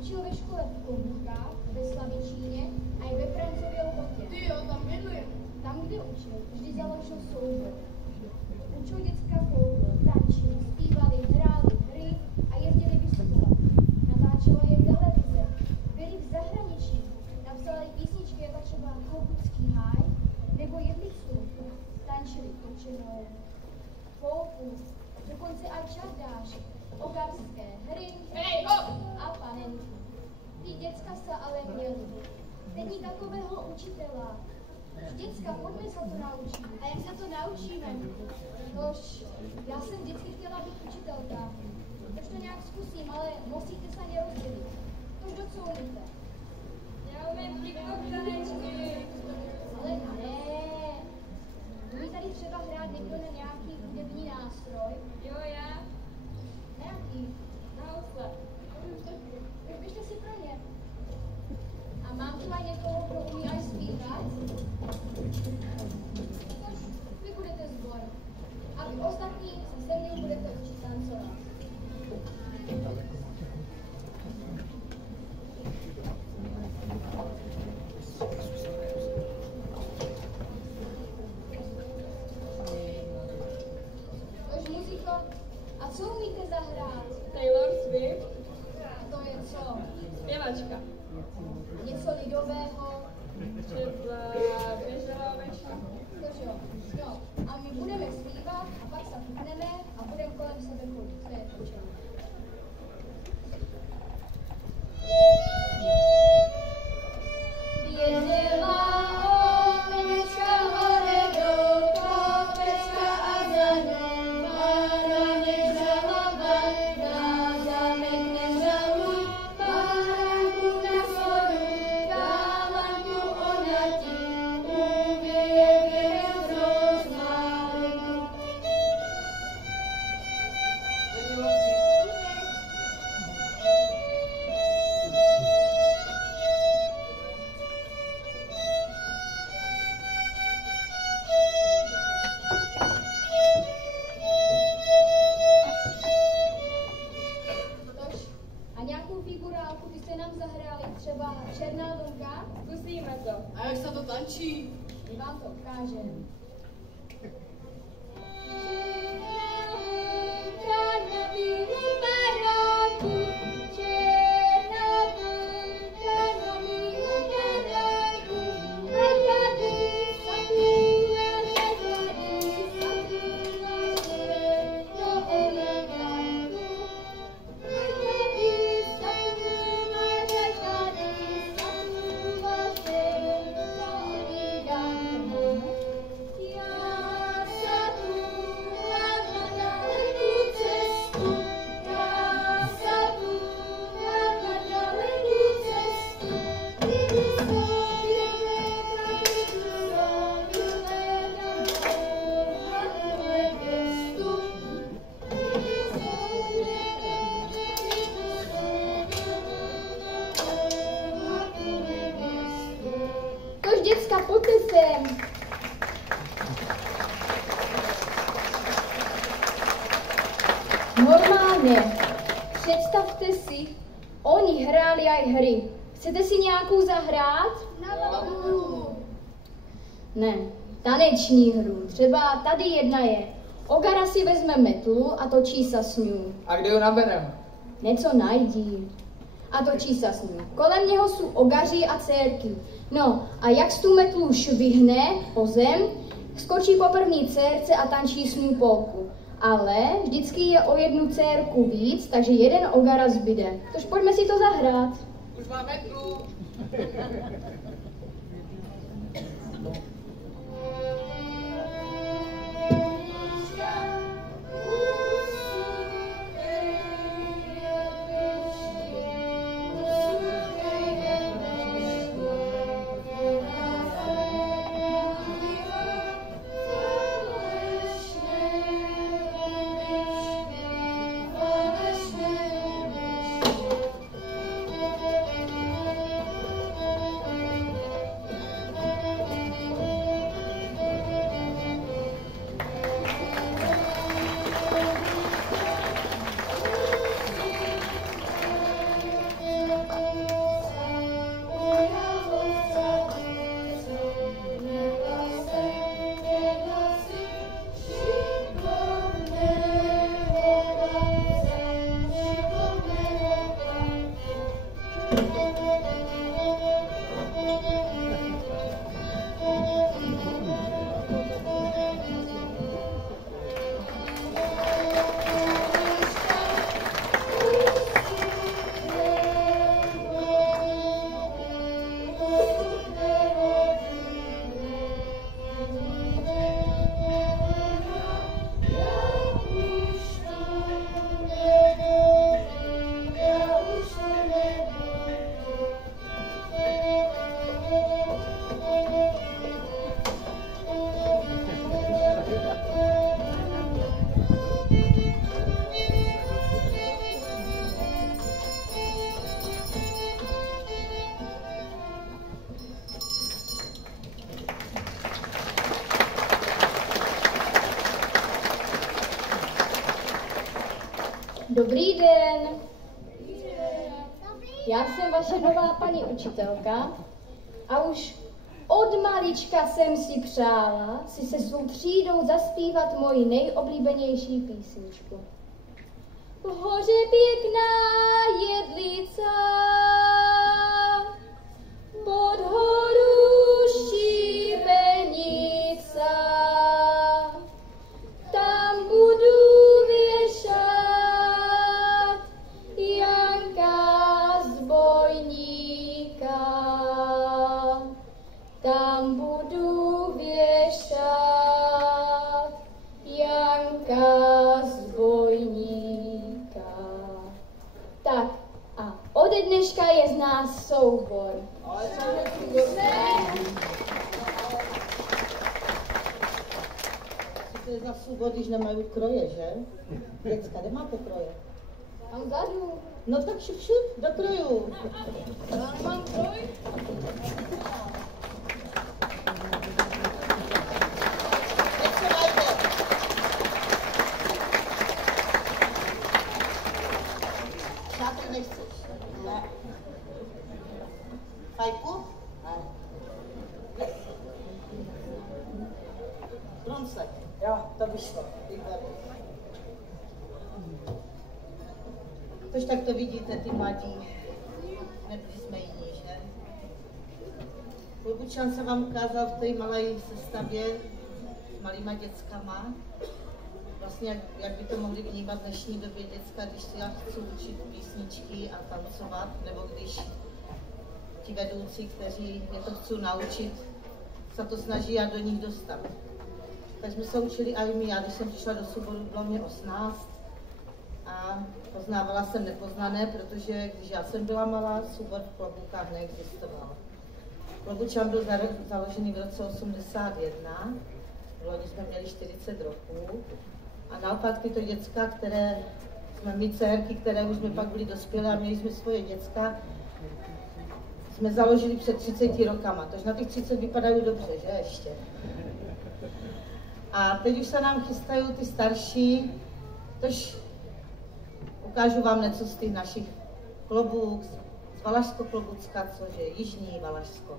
Učil ve škole v Komunkách, ve Slavičíně a i ve Francově Lhotě. Ty jo, tam bydlím. Tam, kde učil, vždy založil soubor. Učil děcka folklor, tančili, zpívali, hráli hry a jezdili vystupovat. Natáčela je televize, byli v zahraničí, napsali písničky jako třeba Kouputský háj nebo Jedlicu, tančili točenou, polku, dokonce aj čardáš, ogarské hry a panenky. Ty děcka se ale měli. Není takového učitela. Děcka, pojďme se to naučit. A jak se to naučíme? Tož, já jsem vždycky chtěla být učitelka. Tož to nějak zkusím, ale musíte se nerozdělit. Tož do co umíte? Já umím TikTok tanečky. Ale ne. Umí tady třeba hrát někdo na nějaký hudební nástroj? Jo, já. Nějaký? Na housle. Tak běžte si pro ně. A mám tu aj někoho, kdo umí aj zpívat? Tož vy budete sbor. A vy ostatní se se mnou budete učit tancovat. Tož muziko. A co umíte zahrát? Taylor Swift. To je co? Zpěvačka. Něco lidového? Třeba běžela večka. Tož jo. No, a my budeme zpívat a pak se chytneme a budeme kolem sebe chodit. To je to, čo? Běžela ovečka hore do kopečka a za ňou baránek žaloval, na zámek nežaluj, baránku na svoju, kávanku ona ti ubije z rozmáliku. Tož, a nějakou figurálku byste nám zahráli, třeba Černá Donka? Zkusíme to. A jak se to tančí? My vám to ukážeme. Tož děcka, pojďte sem. Normálně. Představte si, oni hráli aj hry. Chcete si nějakou zahrát? Ne, taneční hru. Třeba tady jedna je. Ogara si vezme metlu a točí se s ní. A kde ho nabereme? Něco najdí. a točí sa s ním. Kolem něho jsou ogaři a dcérky. No a jak tu metlu švihne o zem, skočí po první dcérce a tančí s ní polku. Ale vždycky je o jednu dcérku víc, takže jeden ogara zbyde. Tož pojďme si to zahrát. Už mám metlu. Dobrý den. Já jsem vaše nová paní učitelka a už od malička jsem si přála si se svou třídou zaspívat moji nejoblíbenější písničku. V hoře pěkná jedlica, pod horu šibenica, tam budu věšat Janka zbojníka, tam budu věšat Janka zbojníka. Tak a ode dneška je z nás soubor. To je za soubor, když nemají kroje, že? Děcka, kde máte kroje? Tam vzadu. No tak šup, do krojů. Já nemám kroj. Teď se najde. Šátr nechceš? Ne. Fajku? Ne. Bronce? Jo, to vyšlo. Výborně. Tož tak to vidíte, ty mladí. Nebyli jsme jiní, že? Klubučan se vám ukázal v té malé sestavě s malýma dětskama. Vlastně, jak by to mohli vnímat v dnešní době děcka, když si já chci učit písničky a tancovat, nebo když ti vedoucí, kteří mě to chcou naučit, se to snaží a do nich dostat. Tak jsme se učili a i já, když jsem přišla do souboru, bylo mě 18 a poznávala jsem nepoznané, protože když já jsem byla malá, soubor v Klobukách neexistoval. Klobučan byl založený v roce 81, loni jsme měli 40 roků a naopak tyto děcka, které jsme my dcerky, které už jsme pak byli dospělé a měli jsme svoje děcka, jsme založili před 30 rokama, takže na těch 30 vypadají dobře, že ještě. A teď už se nám chystají ty starší, tož ukážu vám něco z těch našich klobůk, z Valašsko-Klobucka, což je Jižní Valašsko.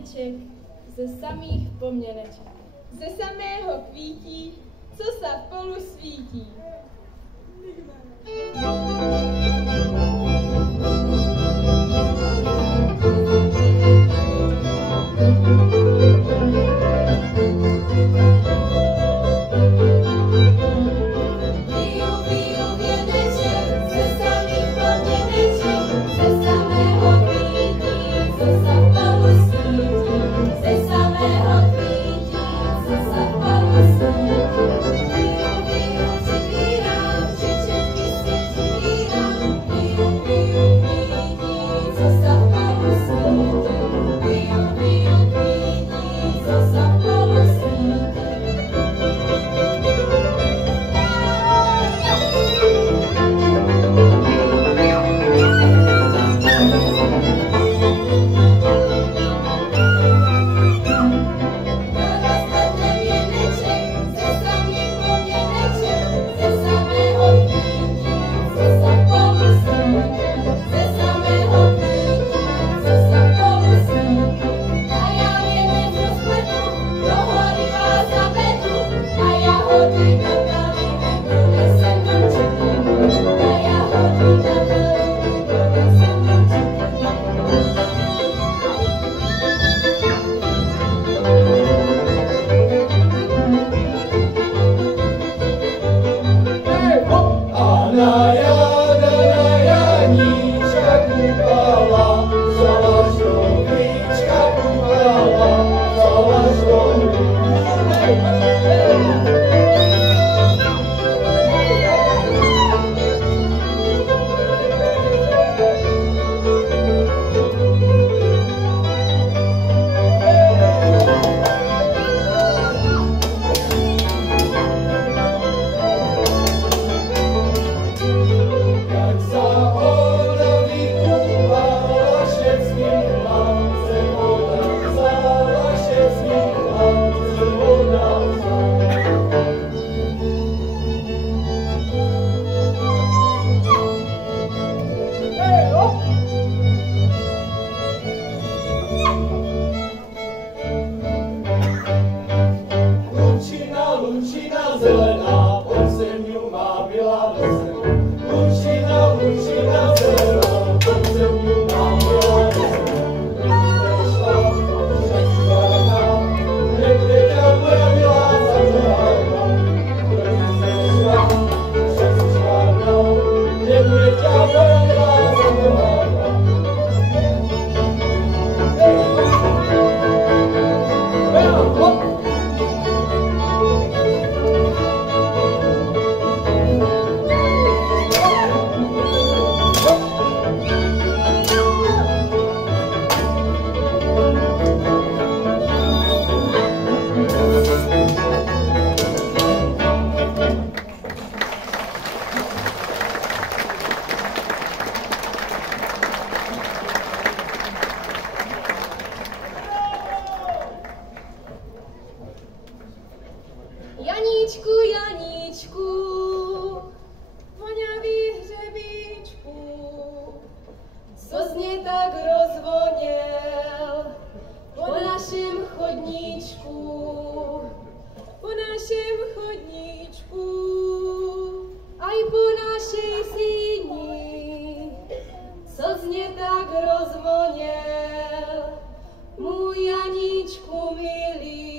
věneček ze samých poměneček, ze samého kvítí, co sa polu svítí. Janíčku, Janíčku, voňavý hřebíčku, co z mě tak rozvoněl po našem chodníčku, aj po našej síni, co z mě tak rozvoněl, můj Janíčku milý.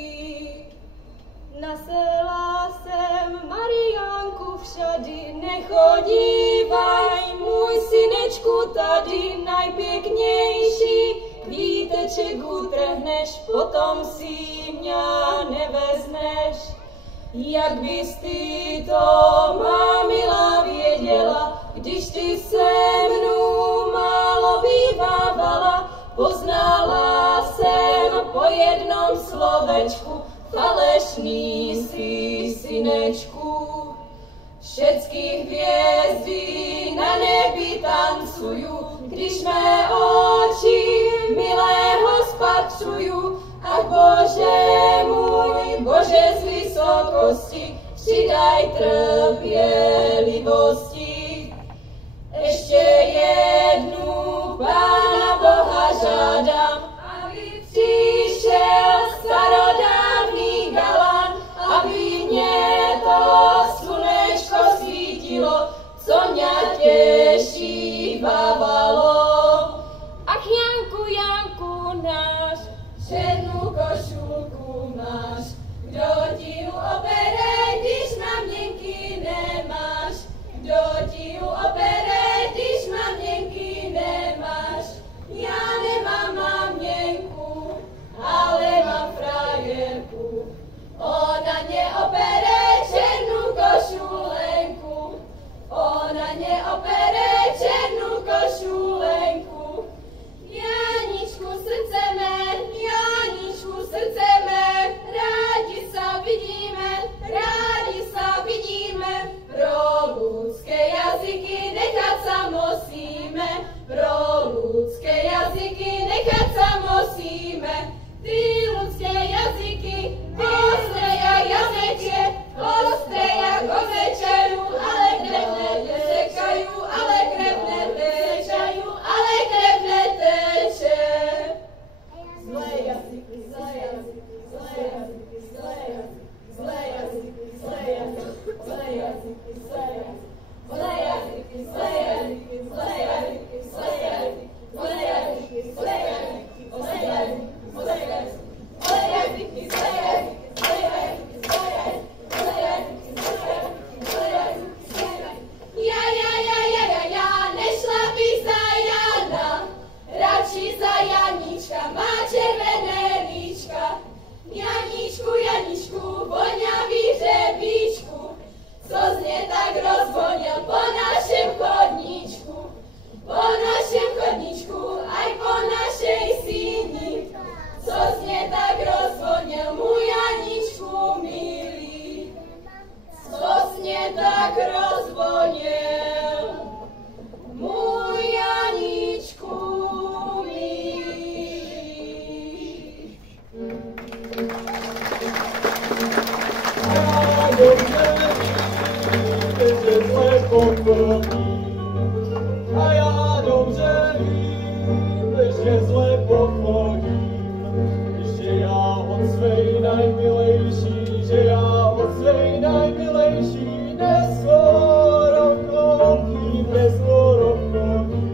Nasela jsem Mariánku všady, nechodívaj, můj synečku tady najpěknější, kvíteček utrhneš, potom si mě nevezneš. Jak bys ty to, má milá, věděla, když ty se mnou málo bývávala, poznala jsem po jednom slovečku, falešný si, synečku. Všecky hvězdy na nebi tancuju, když mé oči milého spatřuju. Ach Bože můj, Bože z vysokosti, přidaj trpělivosti. Ještě jednu Pána Boha žádám, aby co mě tak rozvodnil, můj Janíčku milý, co mě tak rozvodnil, můj Janíčku milý. Já dobře vím, že zle pochodí, a já dobře vím, že zle pochodím, že já od svej najmilejší, že já od svej najmilejší neskoro chodím, neskoro chodím.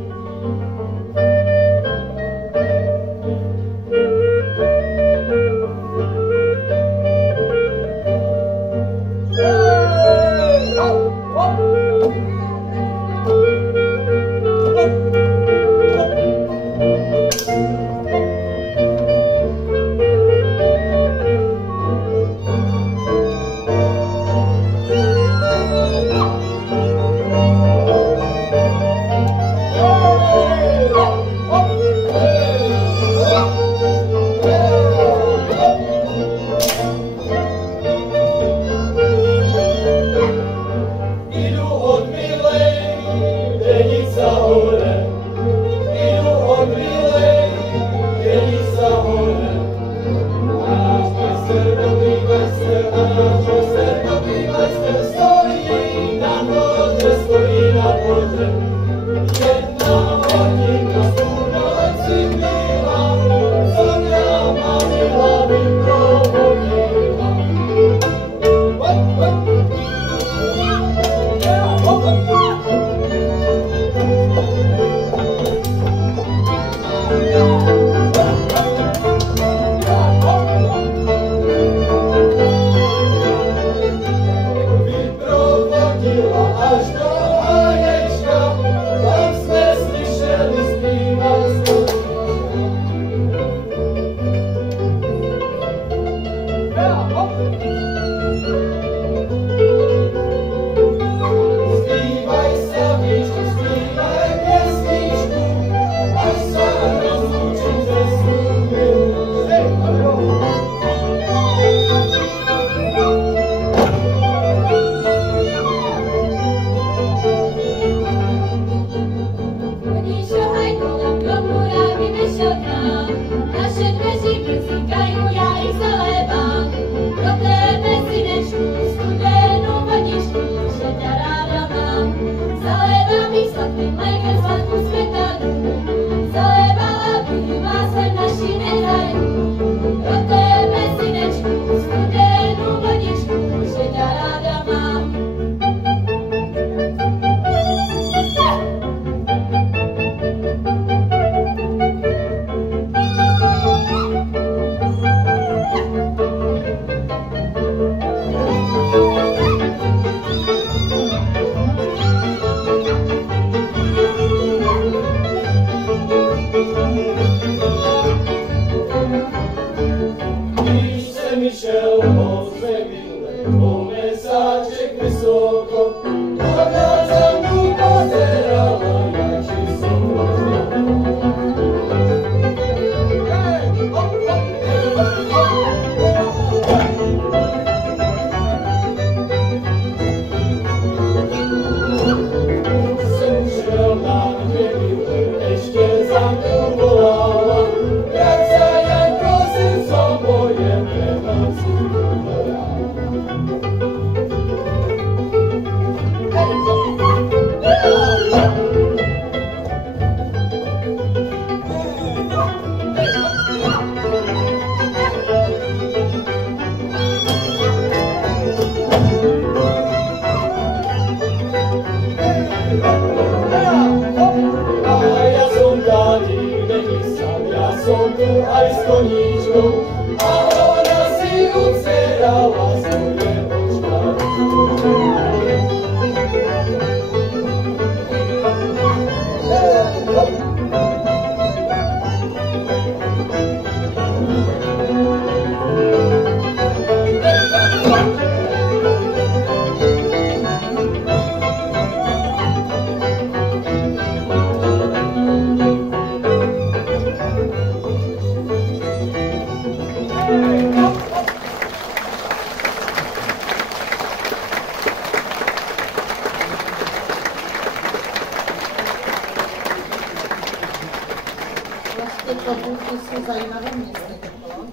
Vlastně klobouky jsou zajímavé městečko,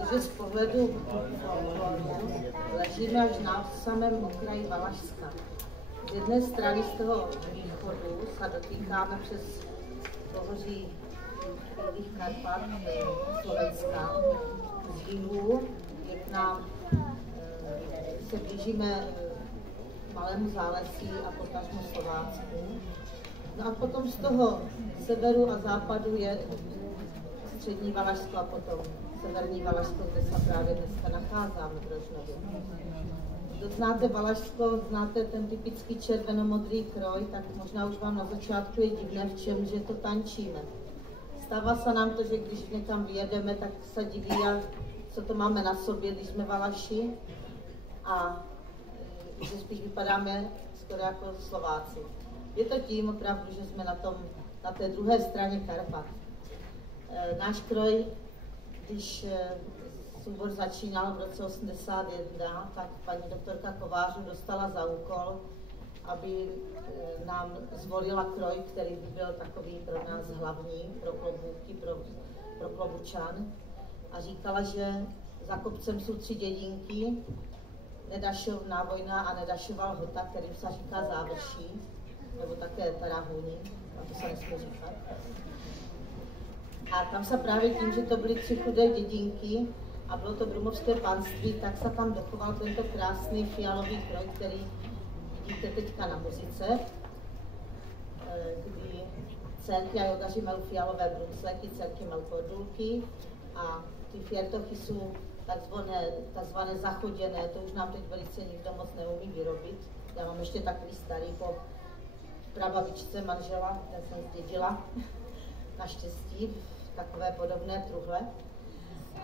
protože z pohledu ležíme až na samém okraji Valašska. Z jedné strany z toho východu se dotýkáme přes pohoří Bílých Karpat, Slovenska. Z jihu je k nám, se blížíme Malému Zálesí a potažmo Slovácku. No a potom z toho severu a západu je střední Valašsko a potom severní Valašsko, kde se právě dneska nacházíme v Rožnově. Kdo znáte Valašsko, znáte ten typický červenomodrý kroj, tak možná už vám na začátku je divné, v čem, že to tančíme. Stává se nám to, že když někam vyjedeme, tak se diví, co to máme na sobě, když jsme Valaši, a že spíš vypadáme skoro jako Slováci. Je to tím opravdu, že jsme na té druhé straně Karpat. Náš kroj, když soubor začínal v roce 1981, tak paní doktorka Kovářů dostala za úkol, aby nám zvolila kroj, který by byl takový pro nás hlavní, pro klobouky, pro Klobučan. A říkala, že za kopcem jsou 3 dědinky, Nedašov, Návojná a Nedašova Lhota, kterým se říká Závrší, nebo také Tarahůní, a to se nesmí říkat. A tam se právě tím, že to byly 3 chudé dědinky a bylo to brumovské panství, tak se tam dochoval tento krásný fialový kroj, který vidíte teďka na muzice, kdy dcerky a jogaři mají fialové bruncleky, dcerky mají kodulky a ty fiertochy jsou takzvané zachoděné, to už nám teď velice nikdo moc neumí vyrobit. Já mám ještě takový starý po prababičce manžela, ten jsem zdědila, naštěstí, v takové podobné truhle.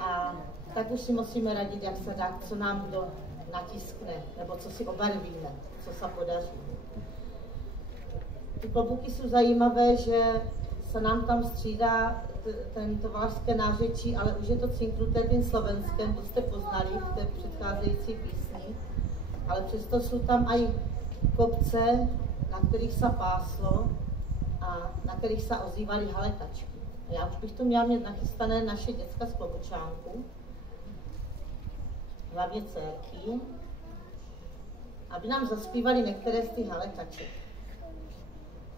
A tak už si musíme radit, jak se dá, co nám kdo natiskne, nebo co si obarvíme, co se podaří. Ty klobouky jsou zajímavé, že se nám tam střídá to valašské nářečí, ale už je to cinknuté tím Slovenskem, to jste poznali v té předcházející písni, ale přesto jsou tam i kopce, na kterých se páslo a na kterých se ozývaly haletačky. A já už bych to měla mít nachystané naše děcka z Klobučánku, hlavně dcerky, aby nám zaspívali některé z těch haletaček.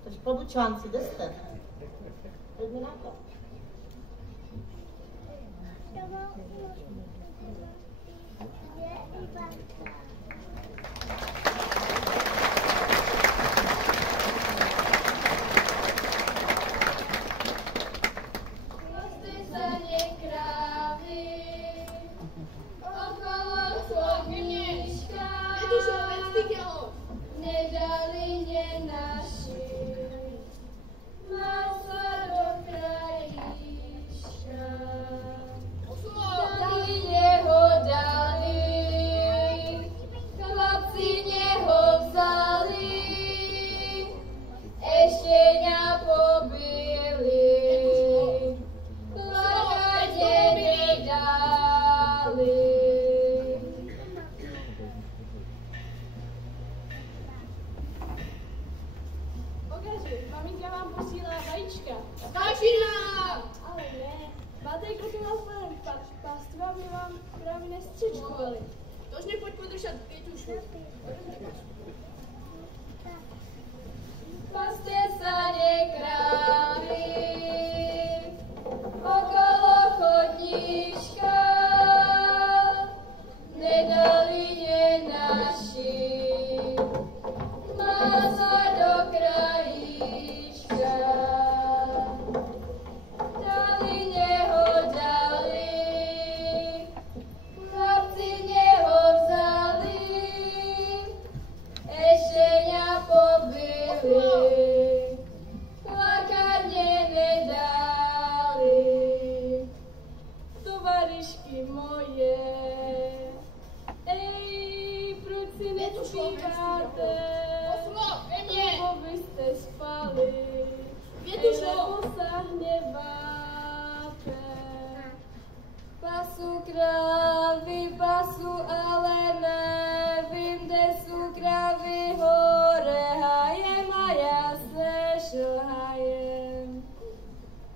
Takže Klobučánci, kde jste? Pojďme na to.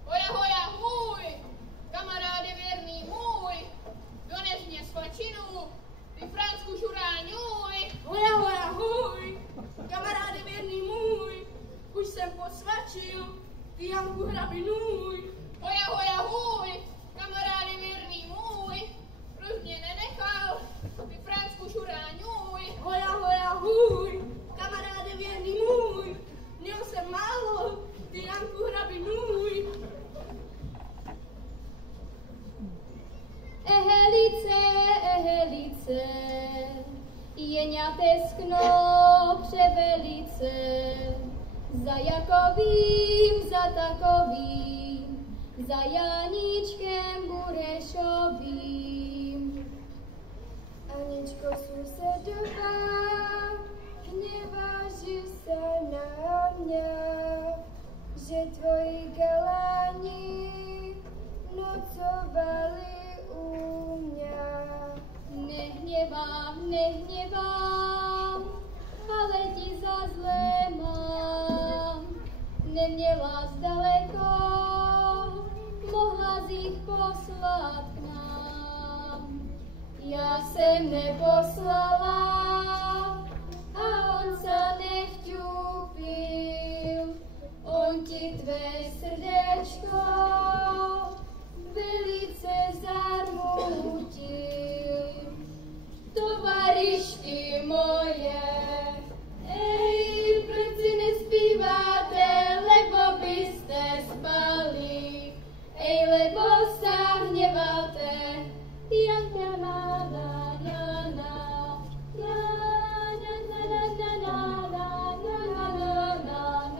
Hoja, hoja! velice, jeňateskno převelice, za Jakovým, za takovým, za Janíčkem Burešovým. Aničko susedová, hněváš se na mě, že tvoji galáni nocovali u mě. Nehněvám, nehněvám, ale ti za zlé mám. Neměla zdaleko, mohla z jich poslat k nám. Já jsem neposlala a on se nevťupil. On ti tvé srdečko velice zarmutil. Tovarišky moje, ej, proč si nespíváte, lebo byste spali, ej, lebo sa hněváte, Janka na na na na, na na na na na na na na na na na.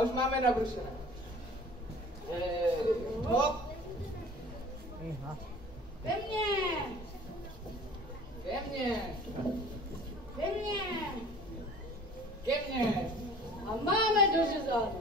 A už máme nabrušené. Hop. Ke mně! Ke mně. Ke mně! Ke mně. A máme dořezáno.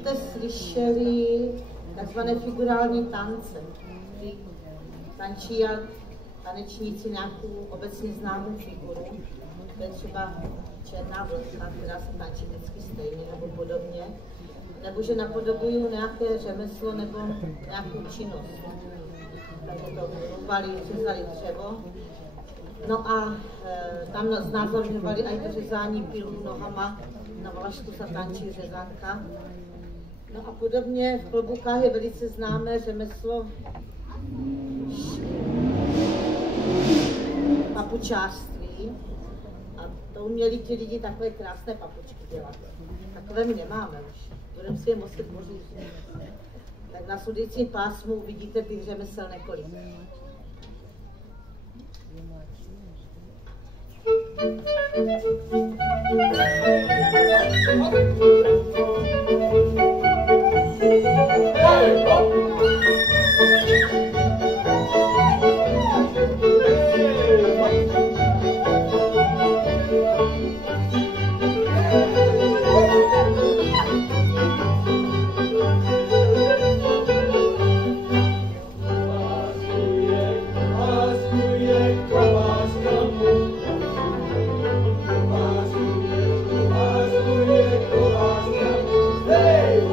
Jste slyšeli takzvané figurální tance, kdy tančí tanečníci nějakou obecně známou figuru, to je třeba černá vlka, která se tančí vždycky stejně nebo podobně, nebo že napodobují nějaké řemeslo nebo nějakou činnost. Takže to rubali, řezali dřevo. No a tam znázorňovali i to řezání pilů nohama, na valašku se tančí řezanka. No a podobně v klobukách je velice známé řemeslo papučářství. A to uměli ti lidi takové krásné papučky dělat. Takové my nemáme už. Budeme si je muset pořídit. Tak na sudejícím pásmu uvidíte těch řemesel několik. Hey, hop. Hey!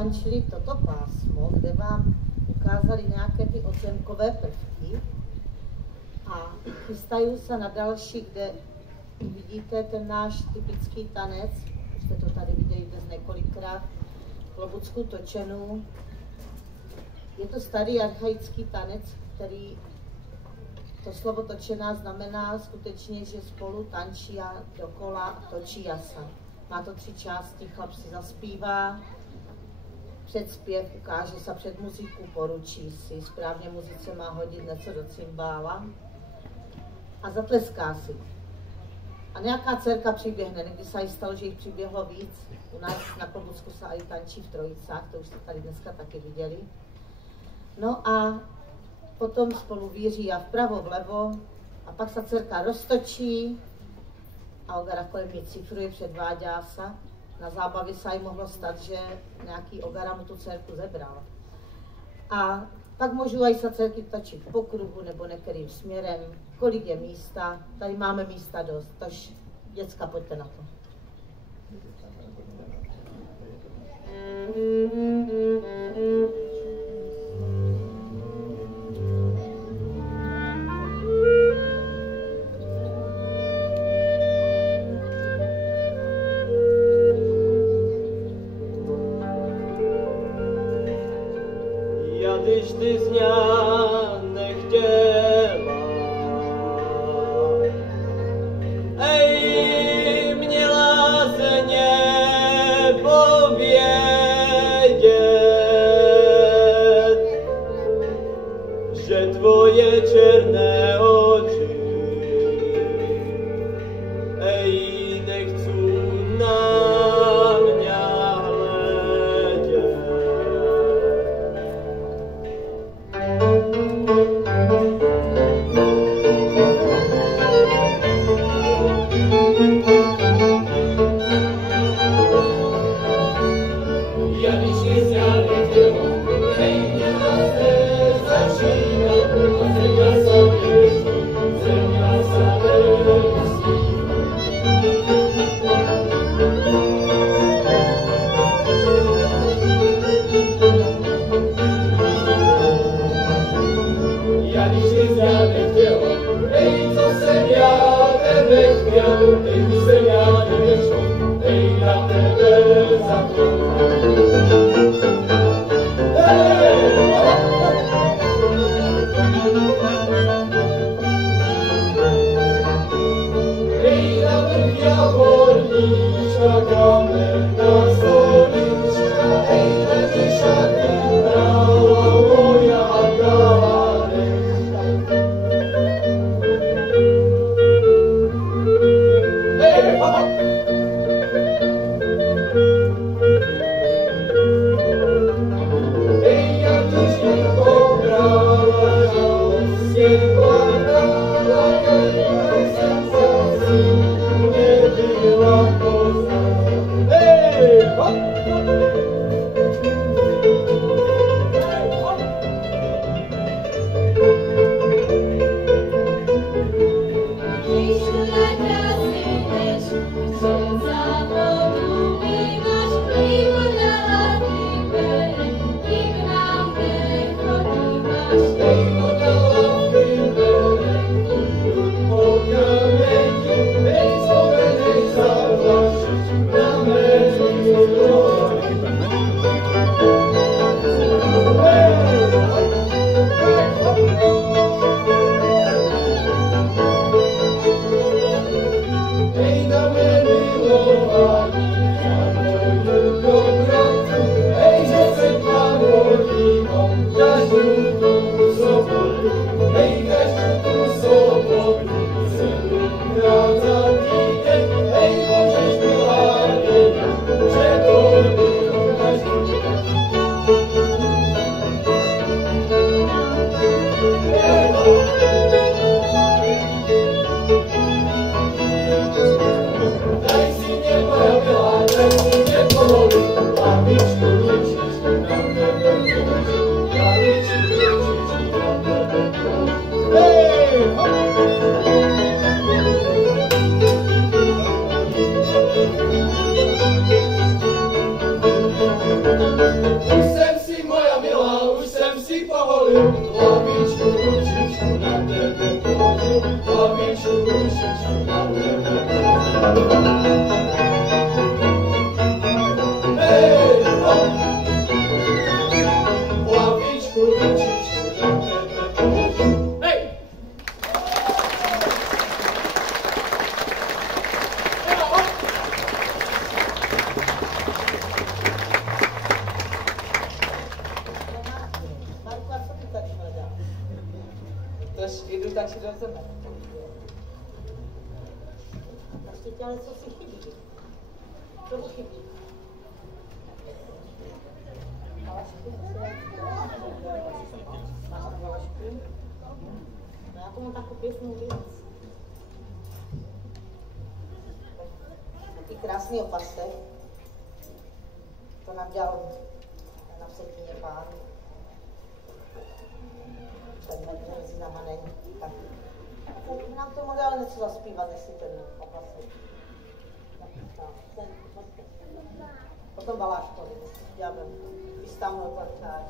dotančili toto pásmo, kde vám ukázali nějaké ty odzemkové prvky a chystají se na další, kde vidíte ten náš typický tanec, už jste to tady viděli dnes několikrát, klobuckou točenou. Je to starý archaický tanec, který to slovo točená znamená skutečně, že spolu tančí a dokola točí jasa. Má to 3 části, chlap si zaspívá, předspěv ukáže se před muziku, poručí si, správně muzice má hodit něco do cymbála a zatleská si. A nějaká dcerka přiběhne, někdy se jí stalo, že jich přiběhlo víc. U nás na Klobucku se i tančí v trojicách, to už jste tady dneska taky viděli. No a potom spolu víří a vpravo, vlevo a pak se dcerka roztočí a ogara kolem ní cifruje, předváděá se. Na zábavě se jí mohlo stát, že nějaký ogara mu tu dcerku zebral. A pak můžu aj se dcerky točit po kruhu nebo některým směrem, kolik je místa. Tady máme místa dost, tož děcka, pojďte na to. Když ty z ně nechtěla, ej, měla ze ně povědět, že tvoje černé oči, ej, nechcu na mě hledět. teď, ale co si chybí? Co mu chybí? Valašku? Máš tam valašku? No já to mám takovou pěknou věc. Taký krásný opasek. To nám dělal na Vsetíně pán. Ten mezi náma není. Tak nám to mohli ale něco zaspívat, jestli ten opasek. Potom Baláškovi, já bych vystáhnul portál.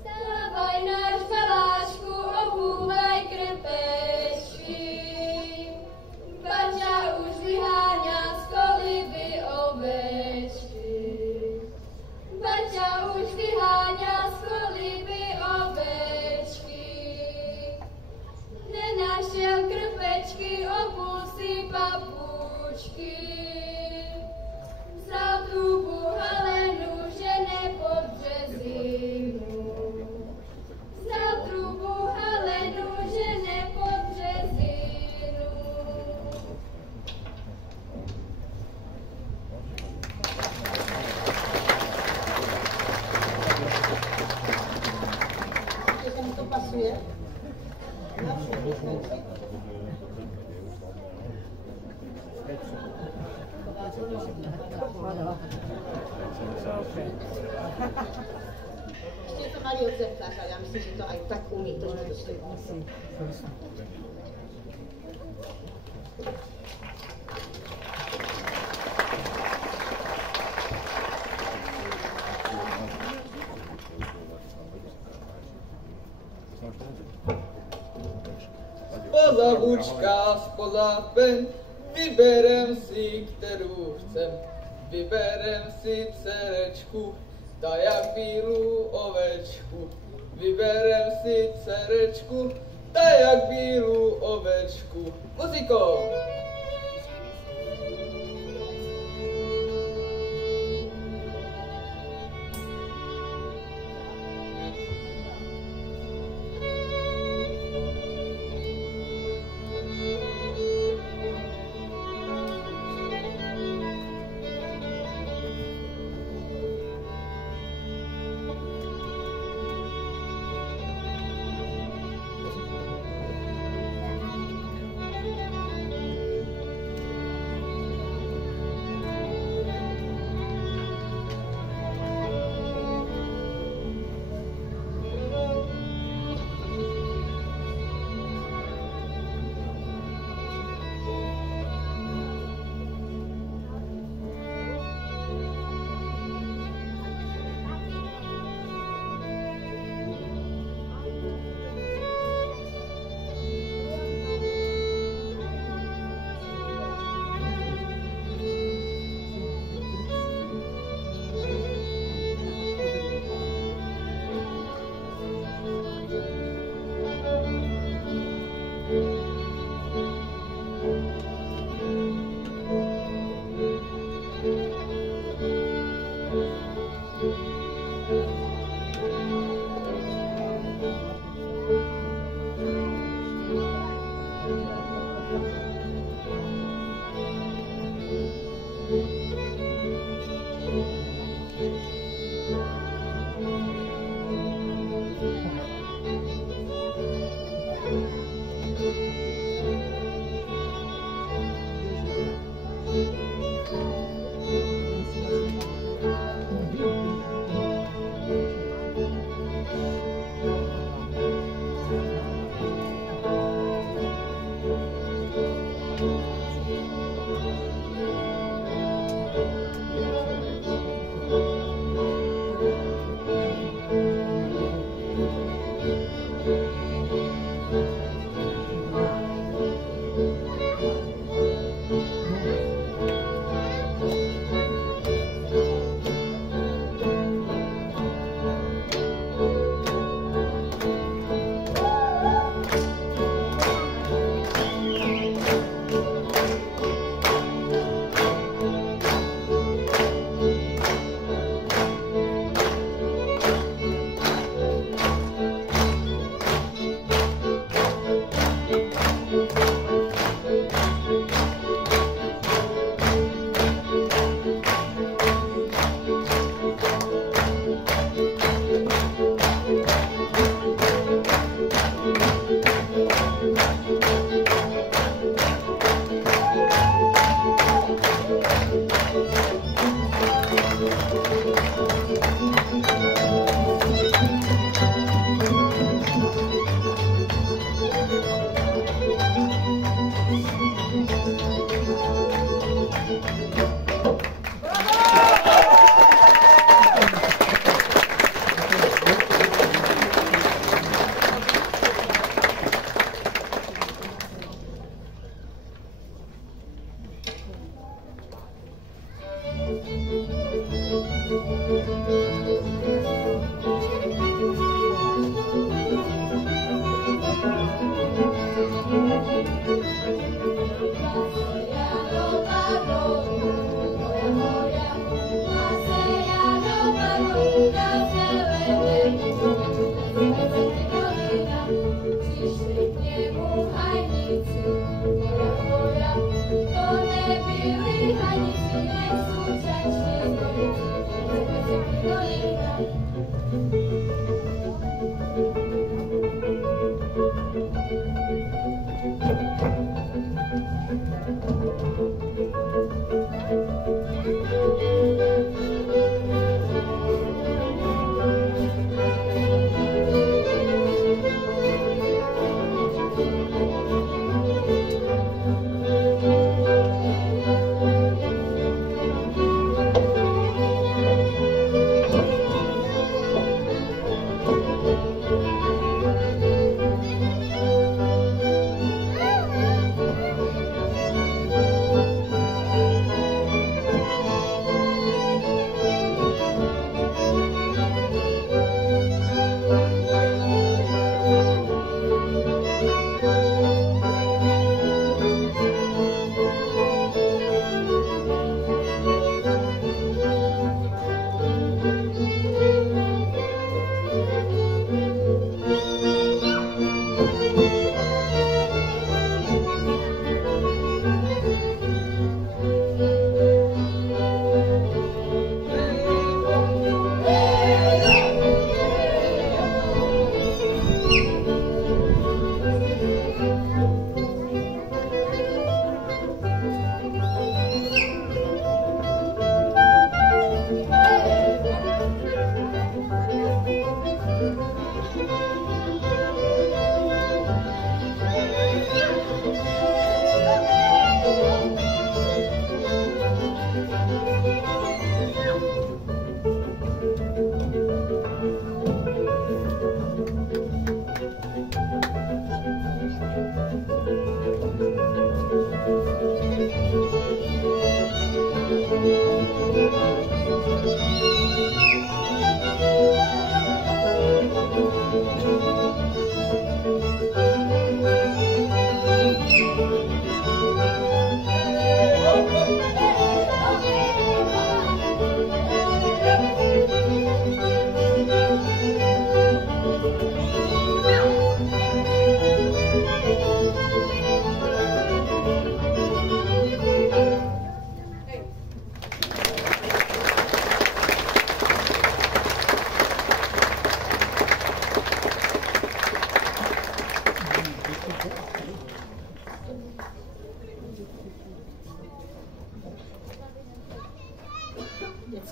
Stávaj náš Balášku, obúvaj krpečky. Baťa už vyháňa z koliby ovečky. Baťa už vyháňa z koliby ovečky. Nenašel krpečky, obul si papučky. Vzal trubu Helenu, žene pod březinu. Vzal trubu Helenu, žene pod březinu. Jestli mu to pasuje? Ještě je to malý odzemkář, ale já myslím, že to aj tak umí, to že to stojí. Spoza bučka, spoza pen, vyberem si, kterou chcem. Vyberem si dcerečku, ta jak bílou ovečku. Vyberem si dcerečku, ta jak bílou ovečku. Muziko!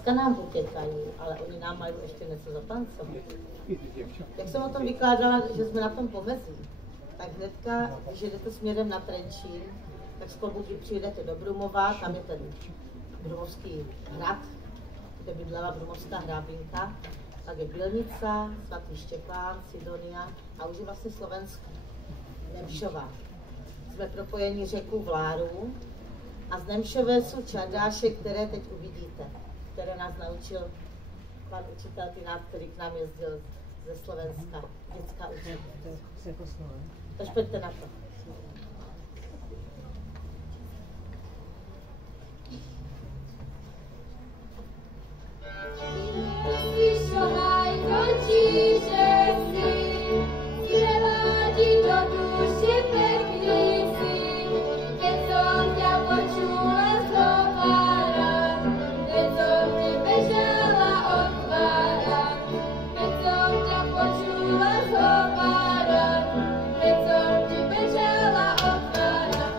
Děcka nám utěkají, ale oni nám mají ještě něco zatancovat. Jak jsem o tom vykládala, že jsme na tom pomezí, tak hnedka, když jdete směrem na Trenčín, tak z Klobouky přijedete do Brumova, tam je ten Brumovský hrad, kde bydlela brumovská hrábinka, pak je Bělnica, Svatý Štěpán, Sidonia a už je vlastně Slovensko, Nemšová. Jsme propojeni řekou Vláru a z Nemšové jsou čardáše, které teď uvidíte, které nás naučil pan učitel Tinát, který k nám jezdil ze Slovenska, dětská učitel. Takže pojďte na to. Slyšovaj točí, že si prevádí do duše pekný si, keď som ťa počula zhovárať, keď som ti bežala otvárať, keď som ťa počula zhovárať, keď som ti bežala otvárať.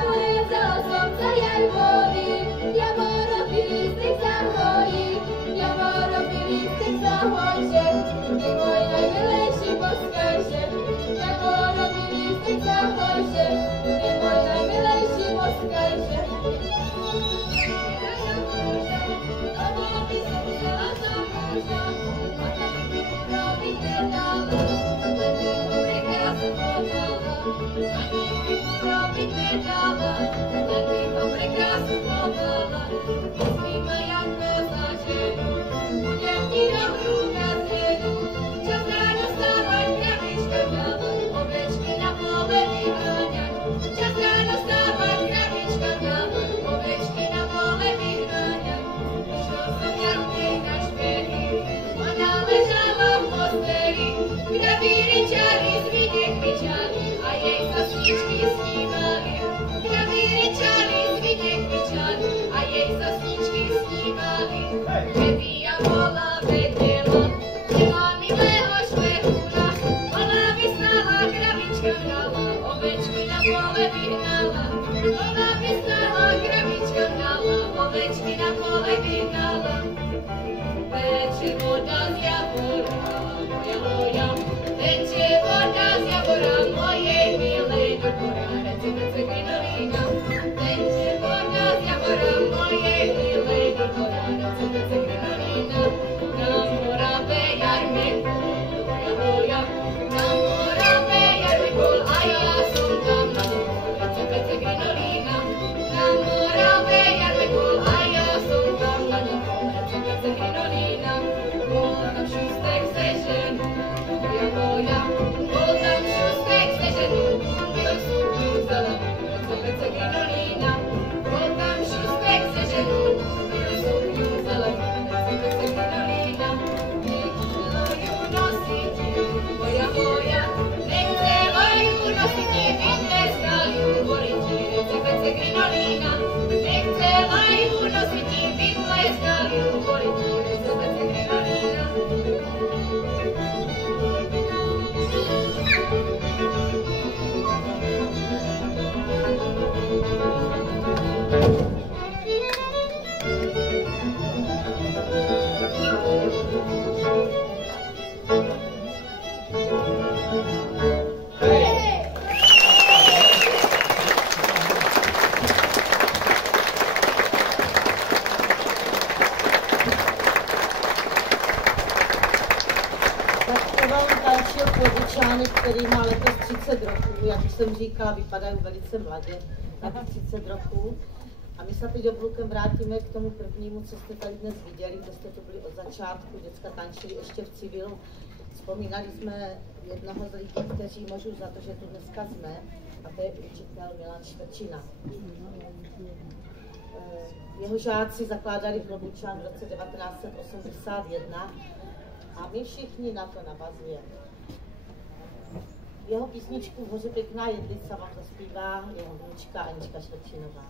Hľadala som sa jak vody, javorobý lístek zahojí, javorobý lístek zahože, ty môj najmilejší poskáže, javorobý lístek zahože, ty môj najmilejší poskáže. Toho by som chcela za muža, a tak by mu robiť nedala, len by ho prekrásne povala, a tak by mu robiť nedala, len by ho prekrásne povala. Pozví ma jako za ženu, budem ti dobrú gazelu, čas ráno stávať, krabička dávať, ovečky na pole vyháňať. Čas ráno stávať, krabička dávať, ovečky na pole vyháňať. Šel som ja k nej na špehy, ona ležala v posteli, gravíry čary z vine kričali a jej sa sníčky snívali. Gravíry čary z vine kričali a jej sa sníčky snívali. Keby ja bola vedela, nemám milého špehúna, ona by stála, krabička hrala, ovečky na pole vyhnala. Ona by stála, krabička hrala, ovečky na pole vyhnala. Teče voda z javora, moja moja, teče voda z javora, mojej milej do dvora, rece krinolína. Teče voda z javora, mojej milej do dvora, rece krinolína. Na Morave jarme kol, moja moja, na Morave jarme kol, a ja som tam na dvore, rece krinolína. Na Morave jarme kol, a ja som tam na dvore, rece krinolína. Bol tam šustek se ženu, moja moja, bol tam šustek se ženu, byl sukňu zelenú, rece krinolína. Bol tam šustek se ženu, byl sukňu zelenú, rece krinolína. Nechcelo ju nositi, moja moja, nechcelo ju nositi, vytleskal ju boriti, rece krinolína. Nechcela ju nositi, vytleskal ju boriti, rece krinolína. Který má letos 30 roků, jak jsem říkala, vypadají velice mladě, na 30 roků. A my se teď oblukem vrátíme k tomu prvnímu, co jste tady dnes viděli, kde jste tu byli od začátku, děcka tančili ještě v civilu. Vzpomínali jsme jednoho z lidí, kteří můžou za to, že tu dneska jsme, a to je učitel Milan Švečina. Jeho žáci zakládali Klobučan v roce 1981 a my všichni na to navazujeme. Jeho písničku Hoře pěkná jedlica vám zaspívá jeho vnučka Anička Švečínová.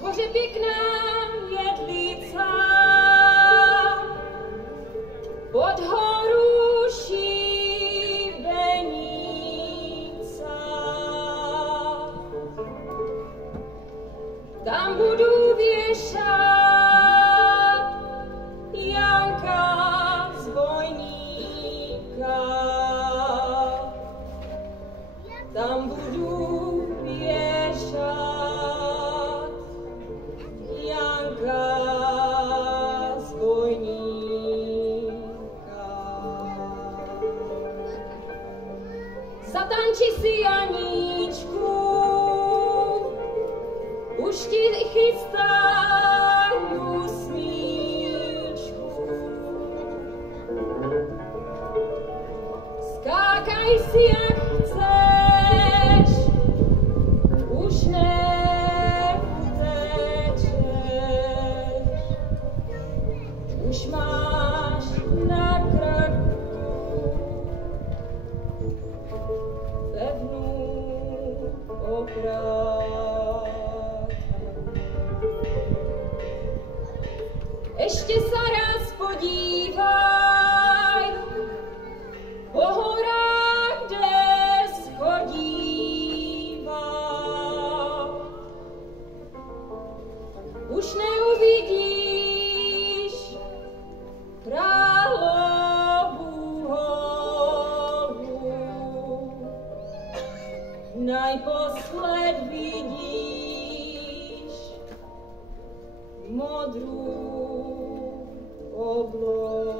Hoře pěkná jedlica, tam budu věšat Janka Zvojníka. Tam budu věšat Janka Zvojníka. Zatanči si, Janíčku, už ti chystaju smíčku. Skákaj si, jak chceš, už neutečeš. Už máš na krku pevnou opravu. Ještě se raz podívaj po horách, kde schodívá. Už neuvidíš královu hlavu, najposled vidíš modrou oblohu.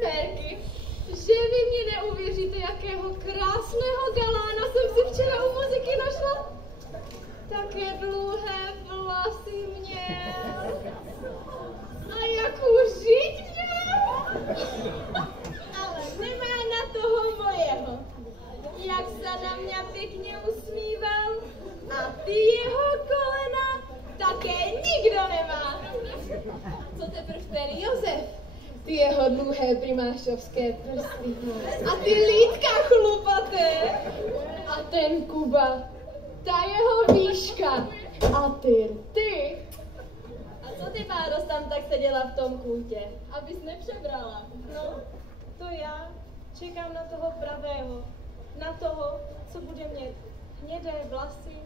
Dcerky, že vy mi neuvěříte, jakého krásného galána jsem si včera u muziky našla. Také dlouhé vlasy měl. A jakou žiť měl. Ale nemá na toho mojeho. Jak se na mě pěkně usmíval. A ty jeho kolena také nikdo nemá. Co teprv ten Josef? Ty jeho dlouhé primášovské prsty. A ty lítka chlupaté. A ten Kuba. Ta jeho výška. A ty. A co ty, Báros, tam tak seděla v tom kůtě? Abys nepřebrala. No, to já čekám na toho pravého. Na toho, co bude mít hnědé vlasy,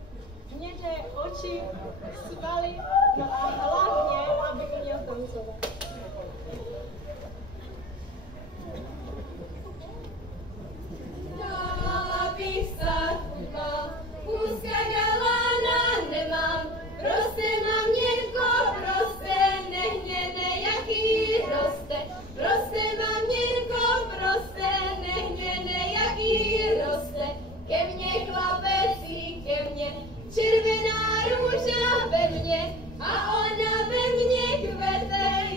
hnědé oči, svaly, no a hlavně, aby uměl tancovat. Dala bych Kuba, kůzka galána nemám, prostě mám měnko, prostě nehnědé, jaký roste. Prostě mám měnko, prostě nehnědé, jaký roste. Ke mně chlapecí, ke mně červená růža ve mně a ona ve mně kvete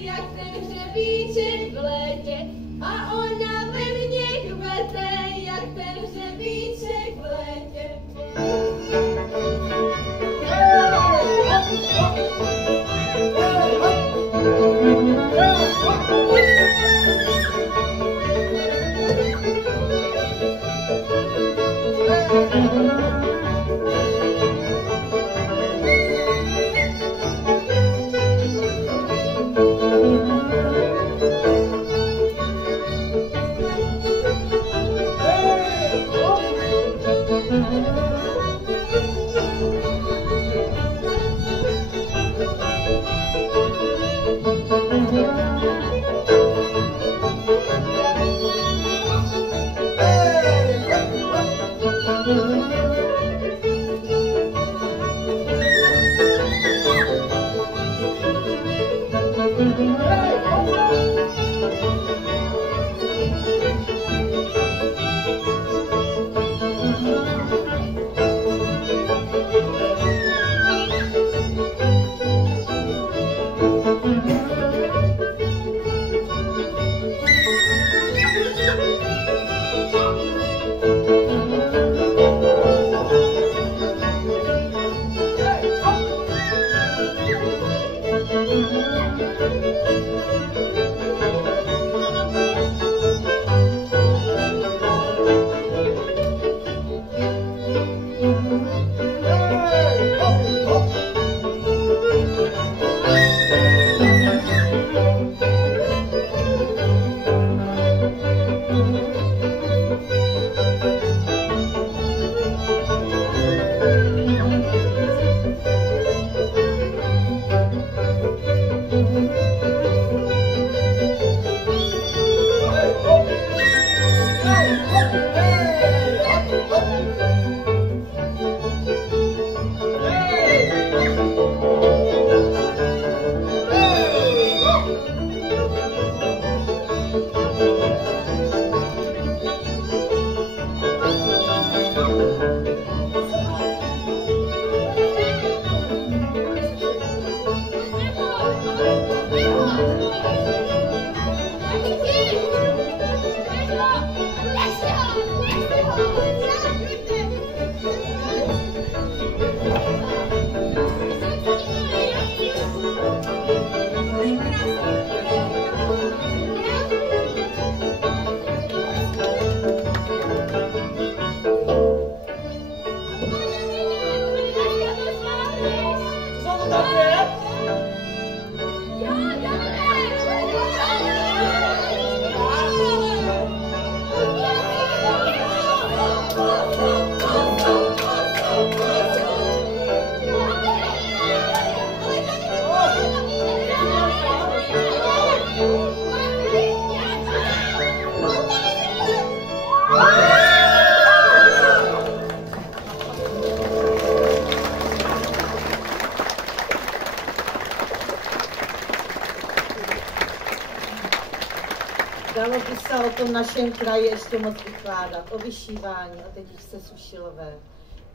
Dalo by se o tom našem kraji ještě moc vykládat, o vyšívání, o tetičce Sušilové.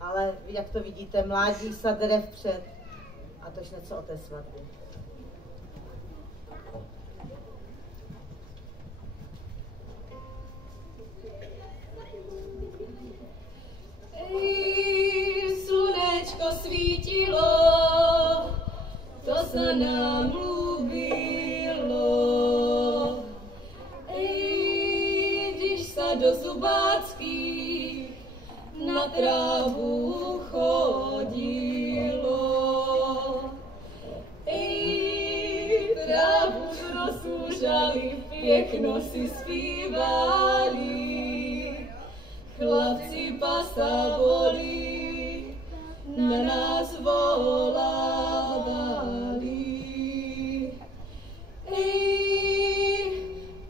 Ale jak to vidíte, mládí se dere vpřed. A tož něco o té svatbě. Slunečko svítilo, to se nám mluvilo. Když se do Zubáckých na trávu chodilo. Trávu rozúžali, pěkno si zpívali. Chlapci pasavoli, na nás volávali.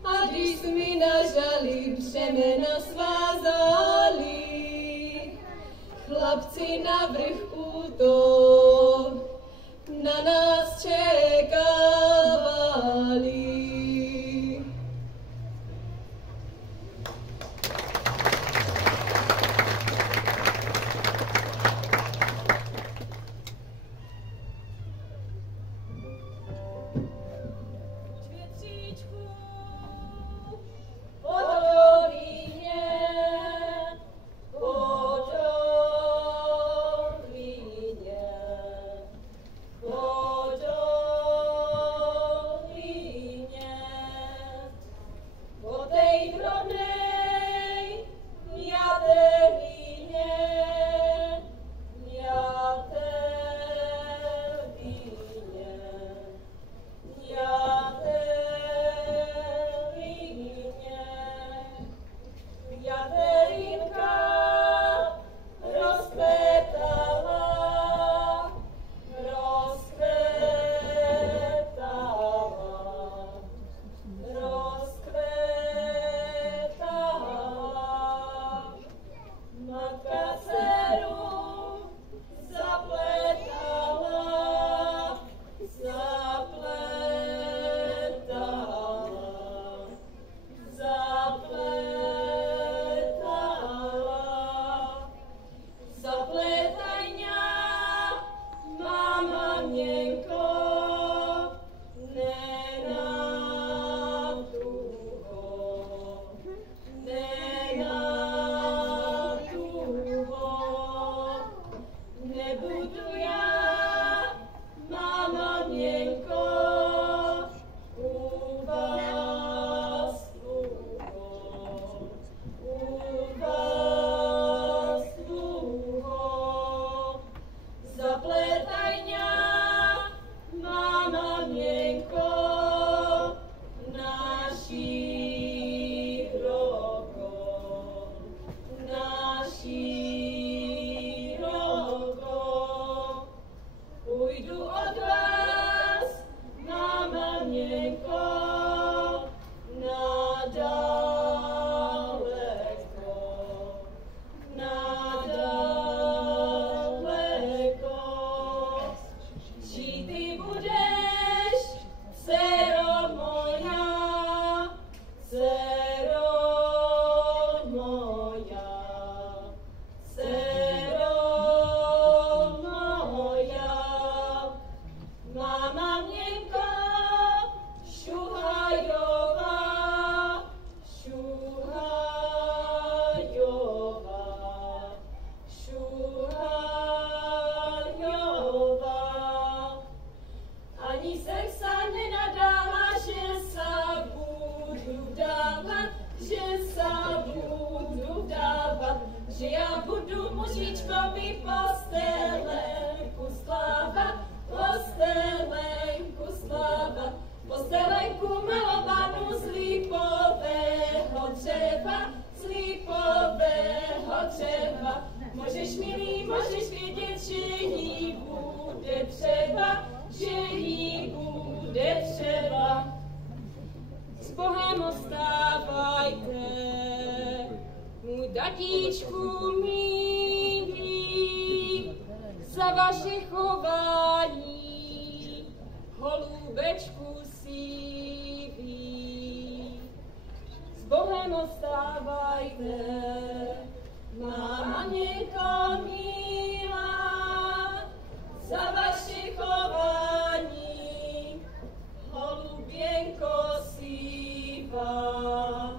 A když jsme nažali, břemena svázali, chlapci na vrchu to na nás čekávali. Ježíškovi postelenku sláva, postelenku sláva, postelenku malovanú z lipového dřeva, z lipového dřeva. Môžeš, milý, môžeš vědět, že jí bude třeba, že jí bude třeba. S Bohem ostávajte, můj tatíčku milý, za vaše chování, holubečku sivý. S Bohem ostávajte, máma něko milá, za vaše chování, holuběnko sivá.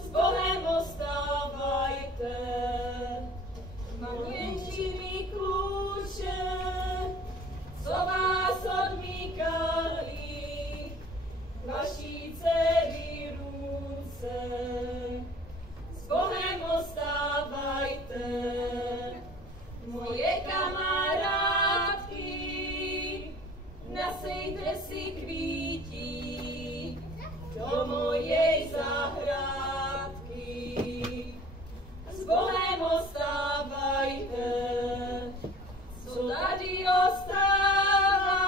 S Bohem ostávajte, mám jen 4 kluče, co vás odmykali, vaší dcery ruce. S Bohem ostávajte, moje kamarádky, nasejte si kvítí do mojej zahrádky. S Bohem ostávajte, co tady ostává,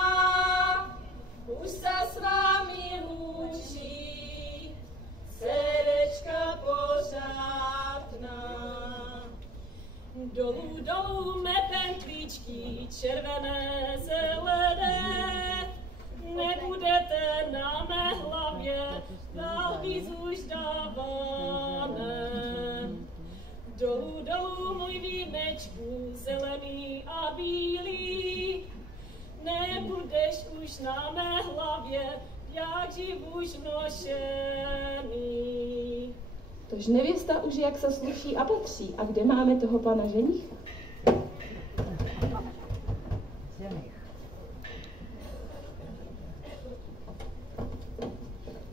už sa s vámi lúčí, dcerečka pořádná. Dolů, dolů metem klíčky, červené, zelené, nebudete na mé hlavě dál víc už dávané. Dolů, dolů, můj vínečku, zelený a bílý, nebudeš už na mé hlavě, jak živ už nošený. Tož nevěsta už jak se sluší a patří. A kde máme toho pana ženicha?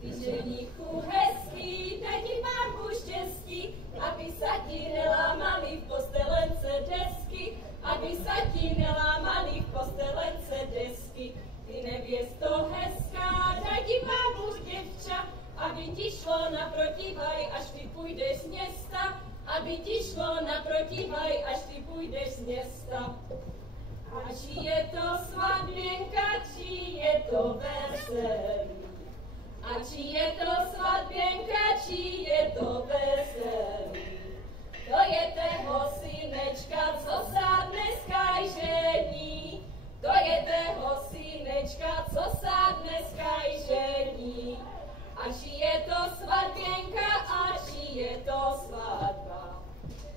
Ty ženichu hezký, daj ti Pán Bůh štěstí, aby sa ti nelámali v postelence desky, aby sa ti nelámali v postelence desky. Ty nevěsto hezká, daj ti Pán Bůh děvča, aby ti šlo naprotivaj, až ty půjdeš z města, aby ti šlo naprotivaj, až ty půjdeš z města. A či je to svatběnka, či je to veselý, a či je to svatběnka, či je to veselý, to je tého synečka, co sa dneska žení, to je tého synečka, co sa dneska žení. A či je to svatběnka, a či je to svatba.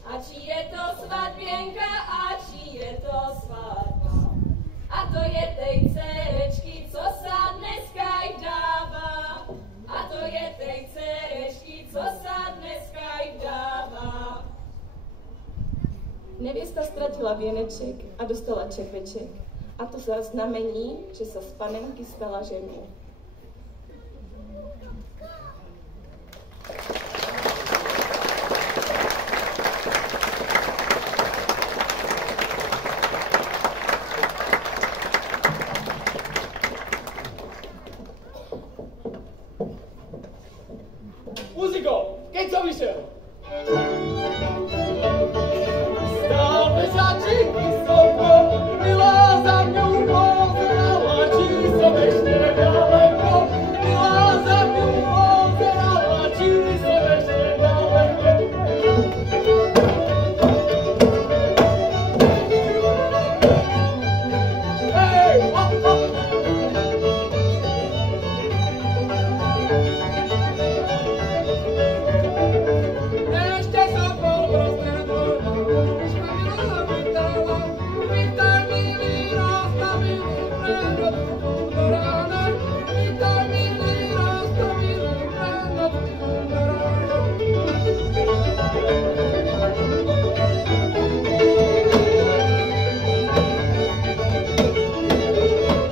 A či je to svatběnka, a či je to svatba. A to je tej dcerečky, co sa dneska dává. A to je tej dcerečky, co sa dneska dává. Nevěsta ztratila věneček a dostala červeček. A to za znamení, že se z panenky stala ženou. Muziko, keď som vyšiel? Stál pesáček vysoko, milá za mňou pozerala, či som ešte ďaleko. Milá za mňou pozerala, či som ešte ďaleko. Hej, hop, hop! Ešte som bol rozhľadol, už ma milá vítala. Vítaj, milý, rozstavili ráno do rána. Vítaj, milý, rozstavili ráno do rána.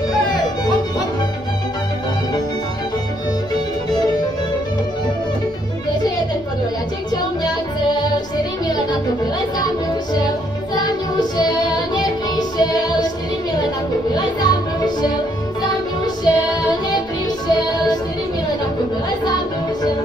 Hej, hop, hop! Kdeže je ten podoliaček, čo mňa chcel, 4 mile na to vyle za mňu šel, za 4 mile na kobyle za mnou šel, nepřišel, 4 mile na kobyle za mnou šel.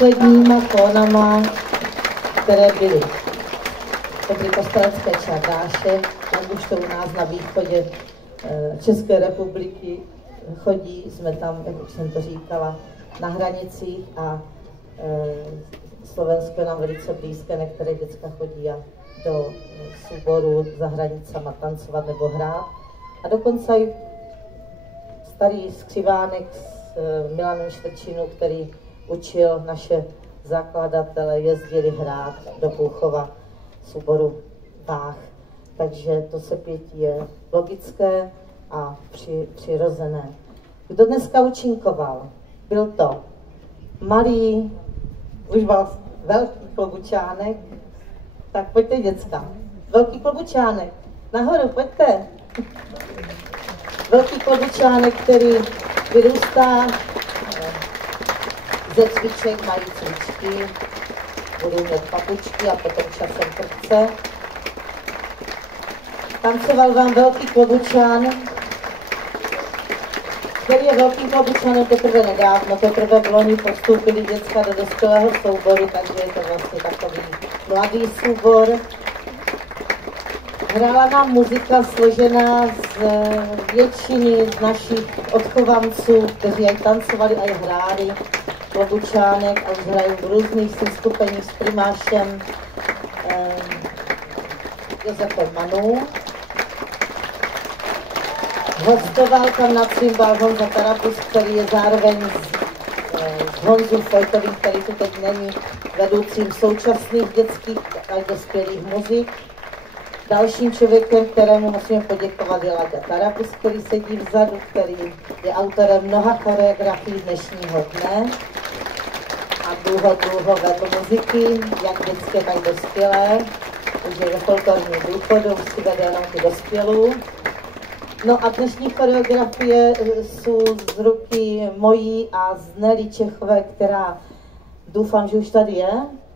Posledníma tónama, které byly podle Kostelecké čardáše, jak už to u nás na východě České republiky chodí, jsme tam, jak už jsem to říkala, na hranicích a Slovensko je nám velice blízké, některé děcka chodí do souboru za hranicama tancovat nebo hrát. A dokonce i starý skřivánek s Milanem Štrčinu, který učil naše zakladatele, jezdili hrát do Půlchova souboru Bách. Takže to sepětí je logické a přirozené. Kdo dneska účinkoval? Byl to malý, už vás velký klobučánek. Tak pojďte, děcka. Velký klobučánek. Nahoru, pojďte. Velký klobučánek, který vyrůstá ze cviček, mají cvičky, budou mít papučky a potom časem krtce. Tancoval vám velký klobučán, který je velkým klobučanem teprve nedávno, teprve v loni postoupili děcka do dospělého souboru, takže je to vlastně takový mladý soubor. Hrála nám muzika složená z většiny z našich odchovanců, kteří aj tancovali, aj hráli klobučánek a už hrají v různých seskupeních s primášem Josefem Manu. Hostoval tam na cymbal Honza Tarapus, který je zároveň s Honzou Fojtovým, který tu teď není, vedoucím současných dětských a dospělých muzik. Dalším člověkem, kterému musíme poděkovat, je Láďa Tarapus, který sedí vzadu, který je autorem mnoha choreografií dnešního dne a dlouho vedl muziky, jak dětské, tak dospělé. Už je ve folklorním důchodu, už si vede jenom tu dospělou. No a dnešní choreografie jsou z ruky mojí a z Nelly Čechové, která doufám, že už tady je.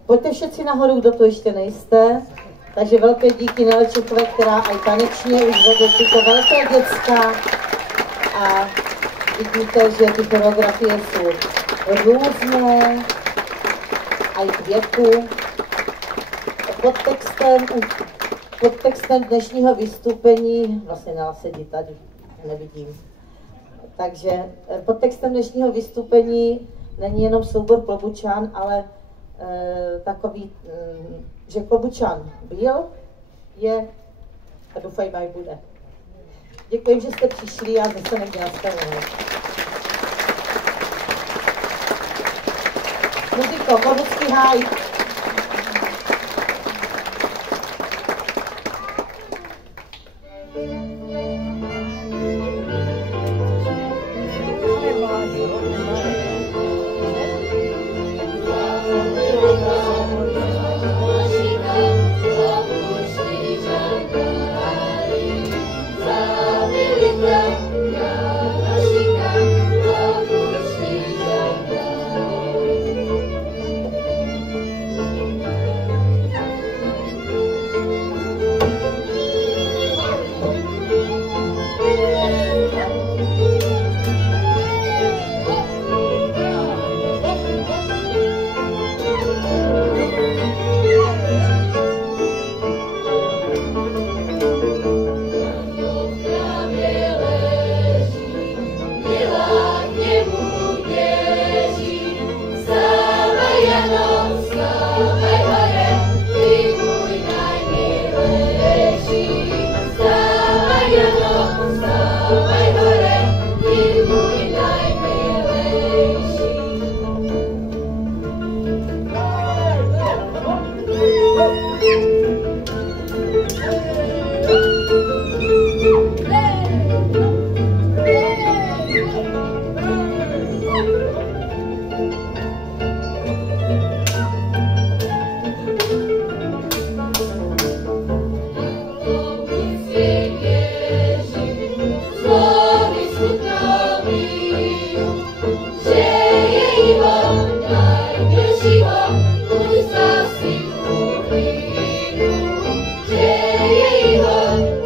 Pojďte všetci nahoru, kdo tu ještě nejste. Takže velké díky Nelly Čechové, která aj tanečně už vedou tyto velké děcka. A vidíte, že ty choreografie jsou různé, aj k věku. Pod textem dnešního vystoupení, vlastně Nela sedí tady, nevidím. Takže pod textem dnešního vystoupení není jenom soubor Klobučan, ale takový, že Klobučan byl, je a doufejme, aj bude. Děkuji, že jste přišli a zase někde nastavenou. Muziko, Korucký háj.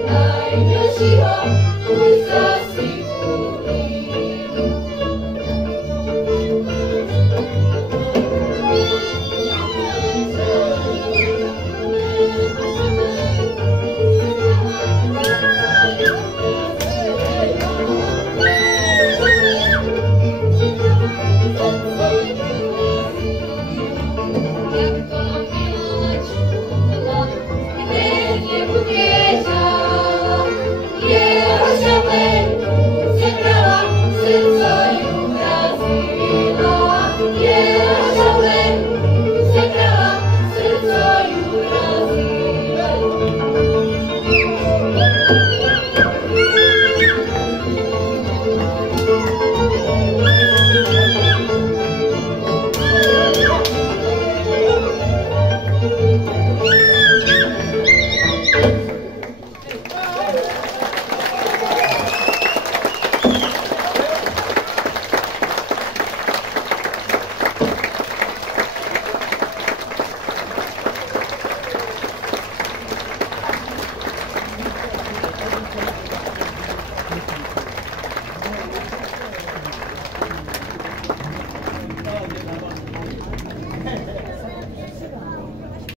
Najmilšího, můj zas